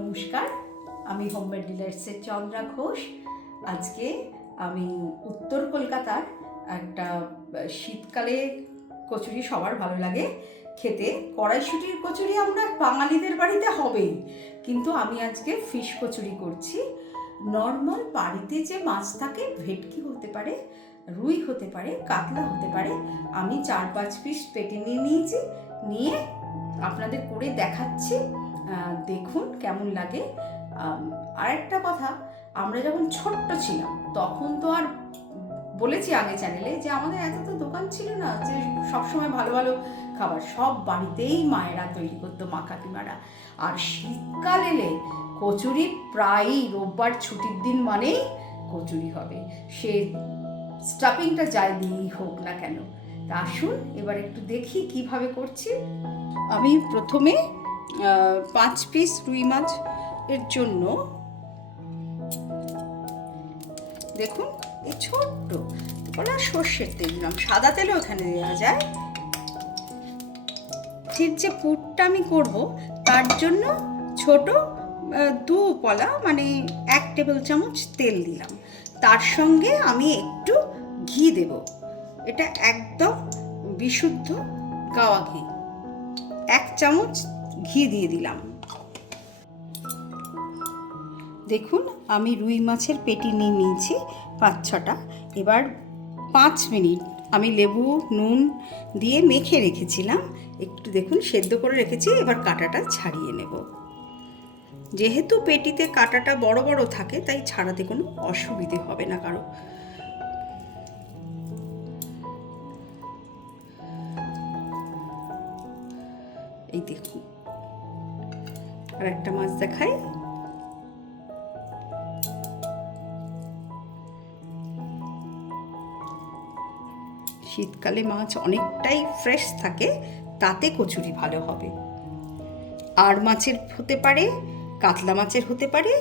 নমস্কার, আমি হোমমেড ডিলার্সের চন্দ্রা ঘোষ। আজকে আমি উত্তর কলকাতার একটা শীতকালে কচুরি সবার ভালো লাগে। খেতে কড়াইশুটির কচুরি আমরা বাঙালিদের বাড়িতে হবেই, কিন্তু আমি আজকে ফিশ কচুরি করছি। নর্মাল বাড়িতে যে মাছ থাকে, ভেটকি হতে পারে, রুই হতে পারে, কাতলা হতে পারে, আমি চার পাঁচ পিস পেটে নিয়ে নিয়েছি, নিয়ে আপনাদের করে দেখাচ্ছি। দেখুন কেমন লাগে। আম, আর একটা কথা আমরা যখন ছোট্ট ছিলাম তখন তো আর বলেছি আগে চ্যানেলে যে আমাদের এত তো দোকান ছিল না যে সবসময় ভালো ভালো খাবার সব বাড়িতেই মায়েরা তৈরি করতো মা কাকিমারা। আর শীতকাল এলে কচুরি প্রায়ই রোববার ছুটির দিন মানেই কচুরি হবে। সে স্টাফিংটা যাই দিয়েই হোক না কেন। তা আসুন এবার একটু দেখি কীভাবে করছি। আমি প্রথমে পাঁচ পিস রুই মাছ এর জন্য। দেখুন এই ছোট্ট ওরা সর্ষের তেল দিলাম। সাদা তেলও এখানে দেওয়া যায়। ঠিক যে পুরটা আমি করব, তার জন্য ছোট দু পলা মানে এক টেবিল চামচ তেল দিলাম। তার সঙ্গে আমি একটু ঘি দেব। এটা একদম বিশুদ্ধ গাওয়া ঘি। এক চামচ ঘি দিয়ে দিলাম। দেখুন, আমি রুই মাছের পেটি নিয়ে নিয়েছি পাঁচ ছটা। এবার পাঁচ মিনিট আমি লেবু, নুন দিয়ে মেখে রেখেছিলাম। একটু দেখুন, সেদ্ধ করে রেখেছি, এবার কাঁটাটা ছাড়িয়ে নেব। যেহেতু পেটিতে কাঁটাটা বড় বড় থাকে, তাই ছাড়াতে কোনো অসুবিধে হবে না কারও। এই দেখুন আর একটা মাছ দেখাই। শীতকালে মাছ অনেকটাই ফ্রেশ থাকে, তাতে কচুরি ভালো হবে। আর মাছের হতে পারে, কাতলা মাছের হতে পারে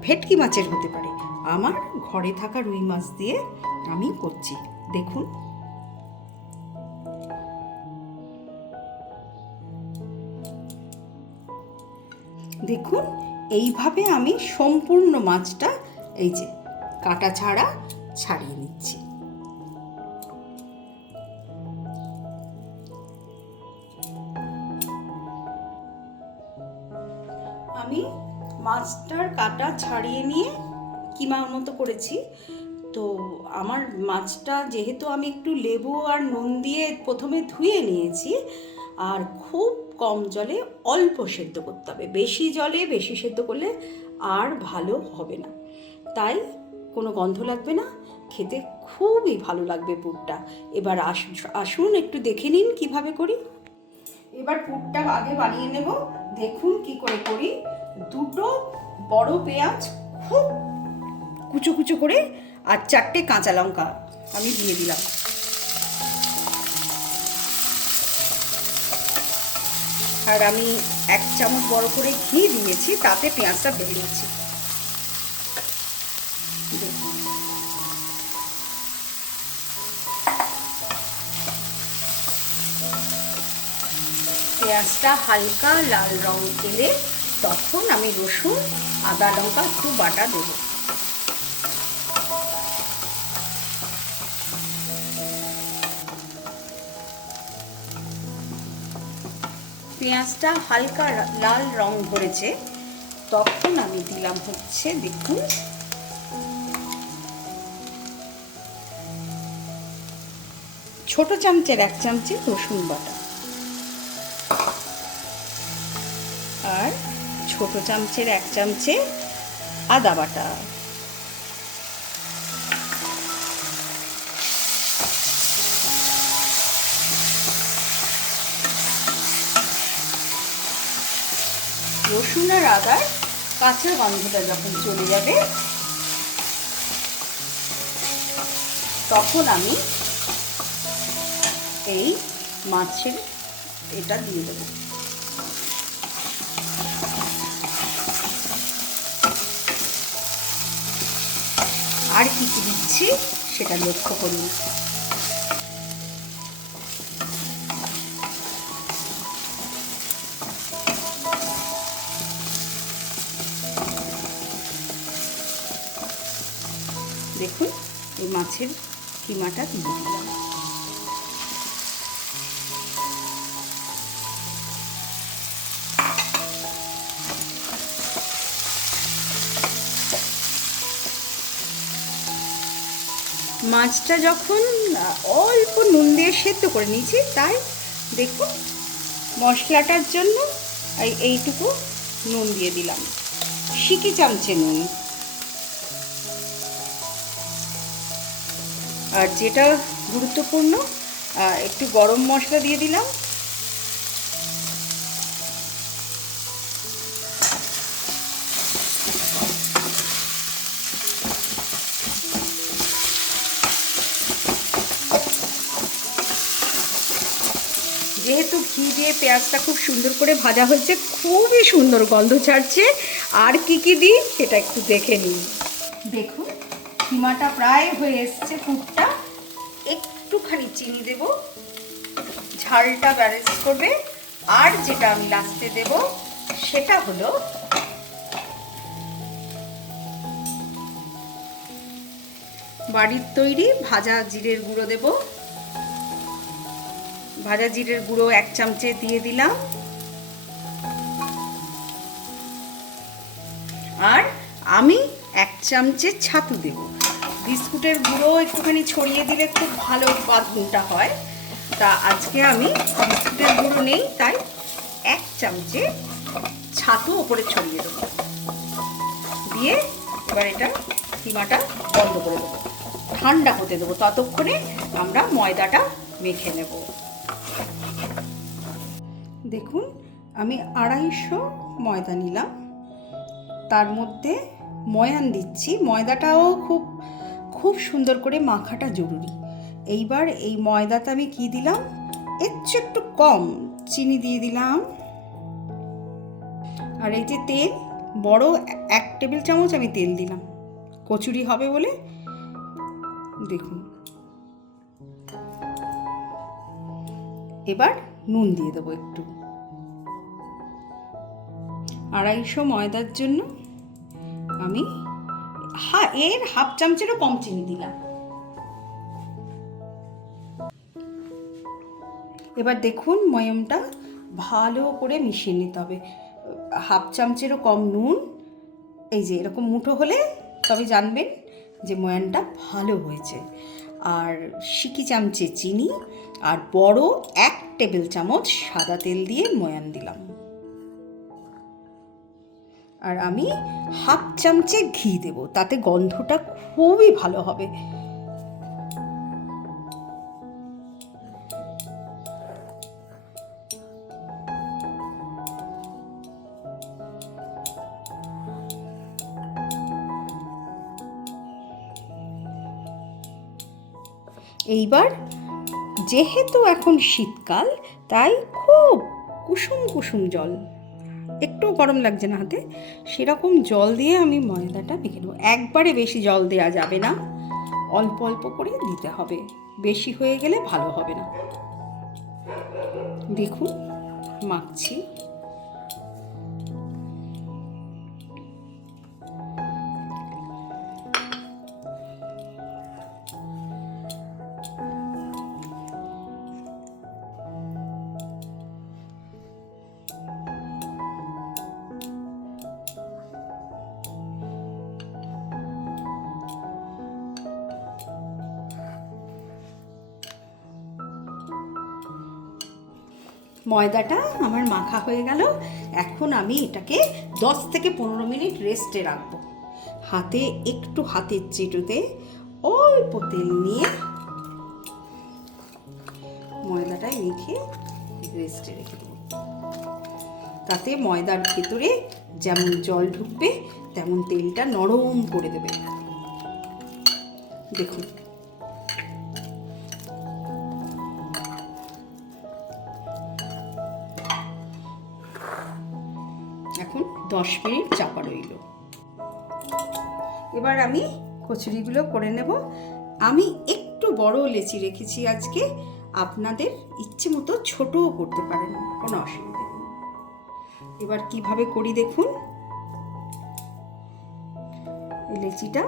ভেটকি মাছের হতে পারে। আমার ঘরে থাকা রুই মাছ দিয়ে আমি করছি। দেখুন। দেখুন, এইভাবে আমি সম্পূর্ণ মাছটা এই যে কাটা ছাড়া ছাড়িয়ে নিচ্ছি। আমি মাছটার কাটা ছাড়িয়ে নিয়ে কিমার মতো করেছি। তো আমার মাছটা যেহেতু আমি একটু লেবু আর নুন দিয়ে প্রথমে ধুয়ে নিয়েছি, আর খুব কম জলে অল্প সেদ্ধ করতে হবে। বেশি জলে বেশি সেদ্ধ করলে আর ভালো হবে না। তাই কোনো গন্ধ লাগবে না। খেতে খুবই ভালো লাগবে পুরটা। এবার আসুন আসুন একটু দেখে নিন কীভাবে করি। এবার পুরটা আগে বানিয়ে নেব। দেখুন কি করে করি। দুটো বড় পেঁয়াজ খুব কুচো কুচো করে আর চারটে কাঁচা লঙ্কা আমি দিয়ে দিলাম। আর আমি এক চামচ বড় করে ঘি দিয়েছি, তাতে পেঁয়াজটা ভেজে নিচ্ছি পেঁয়াজটা হালকা লাল রং এলে তখন আমি রসুন, আদা লঙ্কা, একটু বাটা দেবো। পেঁয়াজটা হালকা লাল রং ধরেছে তখন আমি দিলাম হচ্ছে, দেখুন। ছোট চামচের এক চামচে রসুন বাটা। আর ছোট চামচের এক চামচে আদা বাটা। রসুন আর আদার কাঁচা গন্ধটা যখন চলে যাবে, তখন আমি এই মাছের এটা দিয়ে দেবো। আর কি কি দিচ্ছি সেটা লক্ষ্য করুন। দেখুন, এই মাছের কিমাটা দিয়ে দিলাম। মাছটা যখন অল্প নুন দিয়ে সেদ্ধ করে নিয়েছি, তাই দেখুন, মশলাটার জন্য এইটুকু নুন দিয়ে দিলাম। সিকি চামচে নুন। আর যেটা গুরুত্বপূর্ণ একটু গরম মশলা দিয়ে দিলাম। যেহেতু ঘি দিয়ে পেঁয়াজটা খুব সুন্দর করে ভাজা হয়েছে, খুবই সুন্দর গন্ধ ছাড়ছে। আর কি কি দিই সেটা একটু দেখে নিই। দেখুন কিমাটা প্রায় হয়ে এসছে পুরটা একটুখানি চিনি দেব। ঝালটা ব্যালেন্স করবে। আর যেটা আমি লাস্টে দেব, সেটা হলো বাড়ির তৈরি ভাজা জিরের গুঁড়ো দেবো। ভাজা জিরের গুঁড়ো এক চামচে দিয়ে দিলাম। আর আমি এক চামচে ছাতু দেব। বিস্কুটের গুঁড়ো একটুখানি ছড়িয়ে দিলে খুব ভালো বাঁধনটা হয়। তা আজকে আমি বিস্কুটের গুঁড়ো নেই, তাই এক চামচে ছাতু ওপরে ছড়িয়ে দেবো। দিয়ে এবার এটা কিমাটা বন্ধ করে দেবো। ঠান্ডা হতে দেবো, ততক্ষণে আমরা ময়দাটা মেখে নেব। দেখুন, আমি আড়াইশো ময়দা নিলাম। তার মধ্যে ময়ান দিচ্ছি। ময়দাটাও খুব খুব সুন্দর করে মাখাটা জরুরি। এইবার এই ময়দাতে আমি কি দিলাম? এর একটু কম চিনি দিয়ে দিলাম। আর এই যে তেল, বড় এক টেবিল চামচ আমি তেল দিলাম। কচুরি হবে বলে। দেখুন। এবার নুন দিয়ে দেবো একটু। আড়াইশো ময়দার জন্য আমি? হা, এর হাফ চামচেরও কম চিনি দিলাম। এবার দেখুন ময়মটা ভালো করে মিশিয়ে নিতে হবে। হাফ চামচেরও কম নুন, এই যে এরকম মুঠো হলে তবে জানবেন যে ময়ানটা ভালো হয়েছে। আর সিকি চামচে চিনি আর বড় এক টেবিল চামচ সাদা তেল দিয়ে ময়ান দিলাম। আর আমি হাফ চামচে ঘি দেব, তাতে গন্ধটা খুবই ভালো হবে। এইবার যেহেতু এখন শীতকাল, তাই খুব কুসুম কুসুম জল। একটু গরম লাগছে না হাতে, সেরকম জল দিয়ে আমি ময়দাটা মেখে নেব। একবারে বেশি জল দেওয়া যাবে না, অল্প অল্প করে দিতে হবে। বেশি হয়ে গেলে ভালো হবে না। দেখুন, মাখছি। ময়দাটা আমার মাখা হয়ে গেল। এখন আমি এটাকে দশ থেকে পনেরো মিনিট রেস্টে রাখব। হাতে একটু হাতের চেটুতে অল্প তেল নিয়ে ময়দাটায় মেখে রেস্টে রেখে দেবো। তাতে ময়দার ভেতরে যেমন জল ঢুকবে, তেমন তেলটা নরম করে দেবে। দেখুন। দশ মিনিট চাপা রইল। এবার আমি কচুরিগুলো করে নেব। আমি একটু বড় লেচি রেখেছি আজকে। আপনাদের ইচ্ছে মতো ছোটও করতে পারেন, কোনো অসুবিধা নেই। এবার কীভাবে করি দেখুন। লেচিটা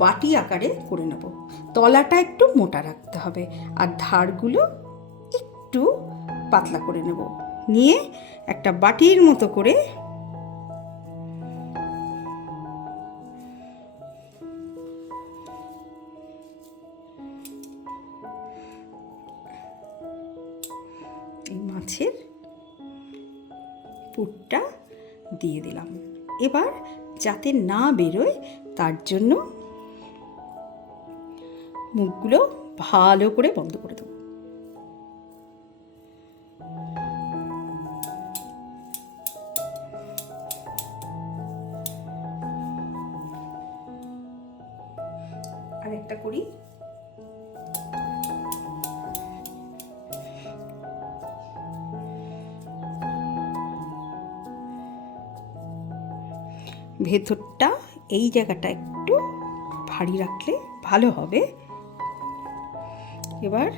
বাটি আকারে করে নেব। তলাটা একটু মোটা রাখতে হবে আর ধারগুলো একটু পাতলা করে নেব। নিয়ে একটা বাটির মতো করে এই মাছের পুরটা দিয়ে দিলাম। এবার যাতে না বেরোয় তার জন্য মুখগুলো ভালো করে বন্ধ করে দেবো। আরেকটা করি। ভেতরটা এই জায়গাটা একটু ভারী রাখলে ভালো হবে। এবার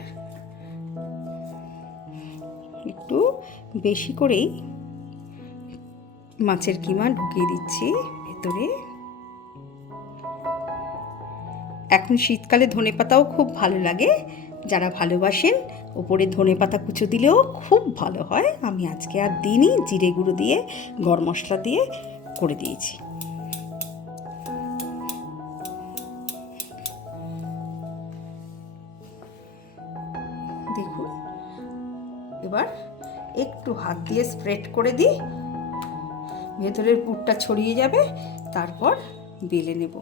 একটু বেশি করেই মাছের কিমা ঢুকিয়ে দিচ্ছি ভেতরে। এখন শীতকালে ধনেপাতাও খুব ভালো লাগে। যারা ভালোবাসেন, ওপরে ধনেপাতা কুচো দিলেও খুব ভালো হয়। আমি আজকে আর দিনই জিরে গুঁড়ো দিয়ে, গরম মশলা দিয়ে করে দিয়েছি। হাত দিয়ে স্প্রেড করে দিই। ভেতরের পুরটা ছড়িয়ে যাবে, তারপর বেলে নেব।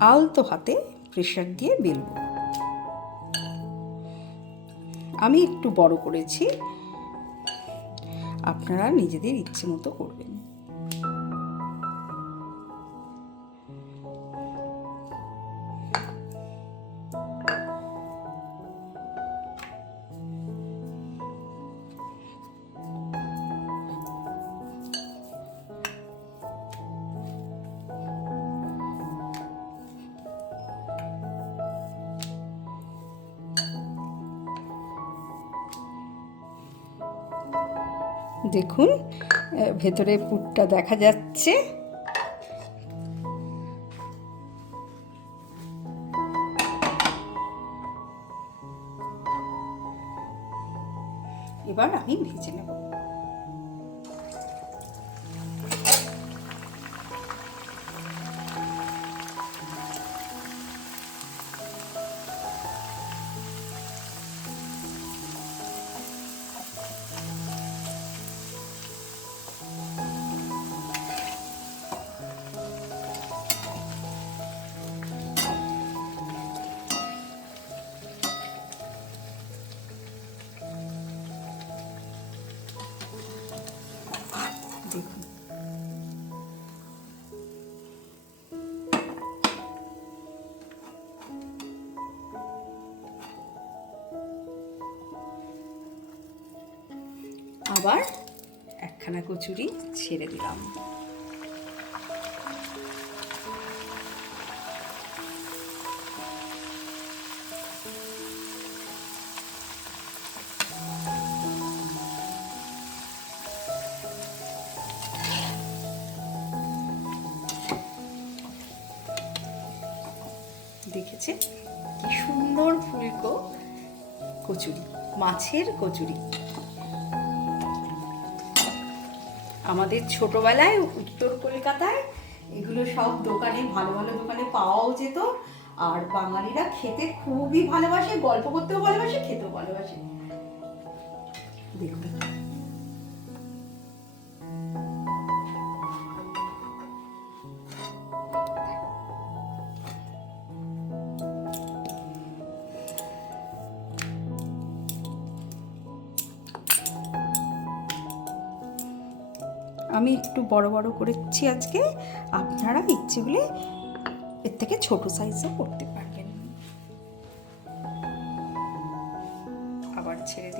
আলতো হাতে প্রেশার দিয়ে বেলব। আমি একটু বড় করেছি। আপনারা নিজেদের ইচ্ছে মতো করবেন। দেখুন ভেতরে পুটটা দেখা যাচ্ছে। আবার একখানা কচুরি ছেড়ে দিলাম। দেখেছে কি সুন্দর ফুলকো কচুরি মাছের কচুরি। আমাদের ছোটবেলায়, উত্তর কলকাতায়, এগুলো সব দোকানে, ভালো ভালো দোকানে পাওয়াও যেত। আর বাঙালিরা খেতে খুবই ভালোবাসে, গল্প করতেও ভালোবাসে, খেতেও ভালোবাসে। দেখুন। একটু বড় বড় করেছি আজকে, আপনারা ইচ্ছে হলে এর থেকে ছোট সাইজও করতে পারবেন। আবার ছেড়ে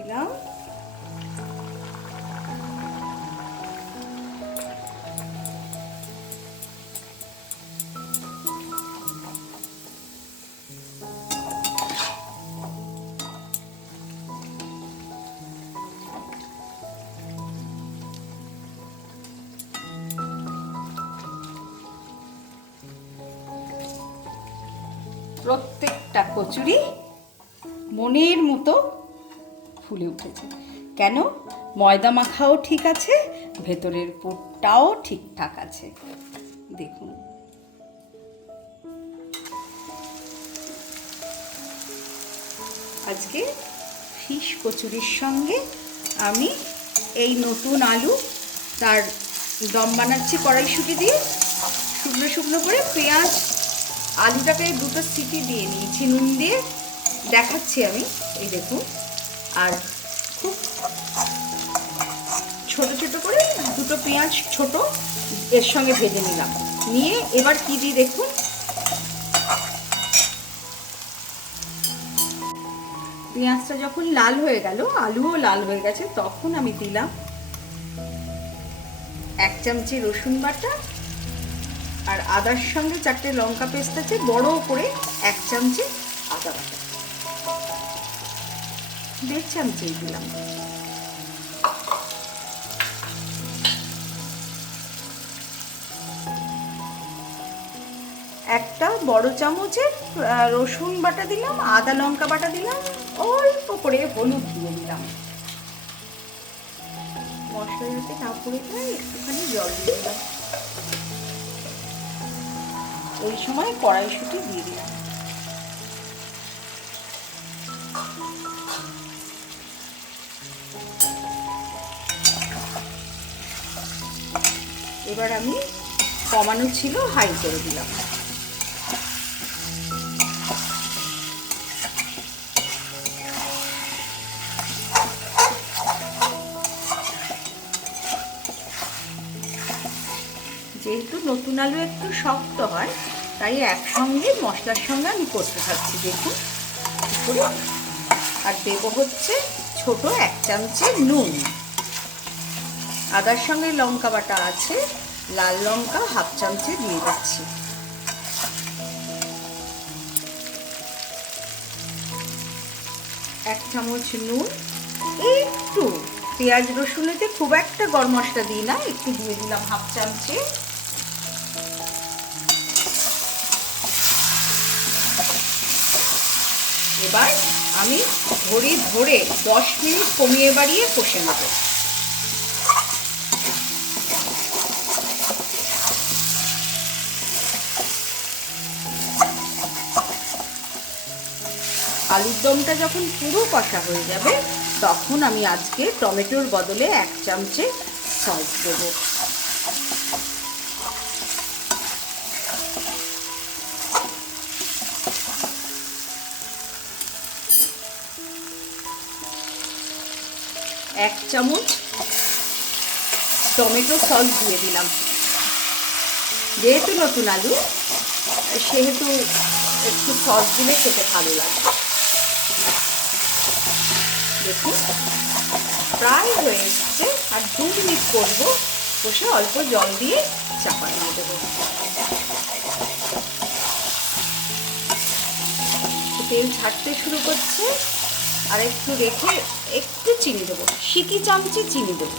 কচুরি মনের মতো ফুলে উঠেছে। কেন? ময়দা মাখাও ঠিক আছে, ভেতরের পুরটাও ঠিকঠাক আছে। দেখুন। আজকে ফিশ কচুরির সঙ্গে আমি এই নতুন আলু, তার দম বানাচ্ছি কড়াইশুটি দিয়ে, শুকনো শুকনো করে পেঁয়াজ আলুটাকে দুটো সিটি দিয়ে নিয়েছি, নুন দিয়ে। দেখাচ্ছি আমি, এই দেখুন। আর খুব ছোট ছোট করে দুটো পেঁয়াজ ছোট এর সঙ্গে ভেজে নিলাম। নিয়ে এবার কি দিই দেখুন? পেঁয়াজটা যখন লাল হয়ে গেল, আলুও লাল হয়ে গেছে, তখন আমি দিলাম এক চামচি রসুন বাটা আর আদার সঙ্গে চারটে লঙ্কা পেস্ট আছে, বড় করে এক চামচে আদা বাটা। দেড় চামচি দিলাম। একটা বড় চামচের রসুন বাটা দিলাম, আদা লঙ্কা বাটা দিলাম, অল্প করে হলুদ দিয়ে দিলাম। মশলা যাতে না পড়ে যায়, একটুখানি জল দিয়ে দিলাম। ওই সময় কড়াইশুটি দিয়ে দিলাম। এবার আমি কমানো ছিল হাই করে দিলাম। আলু একটু শক্ত হয়, তাই একসঙ্গে মশলার সঙ্গে আমি করতে থাকছি, দেখুন। আর দেব হচ্ছে ছোট এক চামচে নুন। আদার সঙ্গে লঙ্কা বাটা আছে, লাল লঙ্কা হাফ চামচে দিয়ে দিচ্ছি। এক চামচ নুন, একটু পেঁয়াজ রসুনেতে খুব একটা গরম মশলা দিই না, একটু দিয়ে দিলাম হাফ চামচে। এবার আমি ধরে ধরে দশ মিনিট কমিয়ে বাড়িয়ে কষে নেব। আলুর দমটা যখন পুরো কষা হয়ে যাবে, তখন আমি আজকে টমেটোর বদলে এক চামচে সস দেবো। এক চামচ টমেটো সস দিয়ে দিলাম। যেহেতু নতুন আলু, সেহেতু একটু সস দিলে খেতে ভালো লাগে। দেখুন, প্রায় হয়ে এসছে আর দু মিনিট করব। কষে অল্প জল দিয়ে চাপা দিয়ে দেবো। তেল ছাড়তে শুরু করছে। আর একটু রেখে একটু চিনি দেবো। সিকি চামচি চিনি দেবো।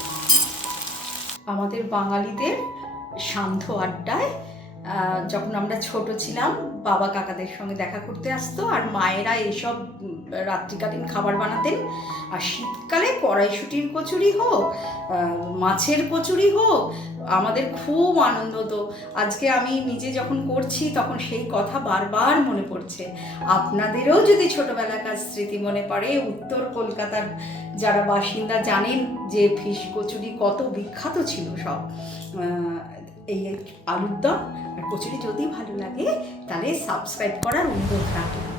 আমাদের বাঙালিদের সান্ধ্য আড্ডায় যখন আমরা ছোট ছিলাম, বাবা কাকাদের সঙ্গে দেখা করতে আসতো আর মায়েরা এসব রাত্রিকালীন খাবার বানাতেন। আর শীতকালে কড়াইশুটির কচুরি হোক মাছের কচুরি হোক, আমাদের খুব আনন্দ হতো। আজকে আমি নিজে যখন করছি, তখন সেই কথা বারবার মনে পড়ছে। আপনাদেরও যদি ছোটোবেলাকার স্মৃতি মনে পড়ে, উত্তর কলকাতার যারা বাসিন্দা জানেন যে ফিশ কচুরি কত বিখ্যাত ছিল সব। এই আলুর দম আর কচুরি যদি ভালো লাগে তাহলে সাবস্ক্রাইব করার অনুরোধ রাখলাম।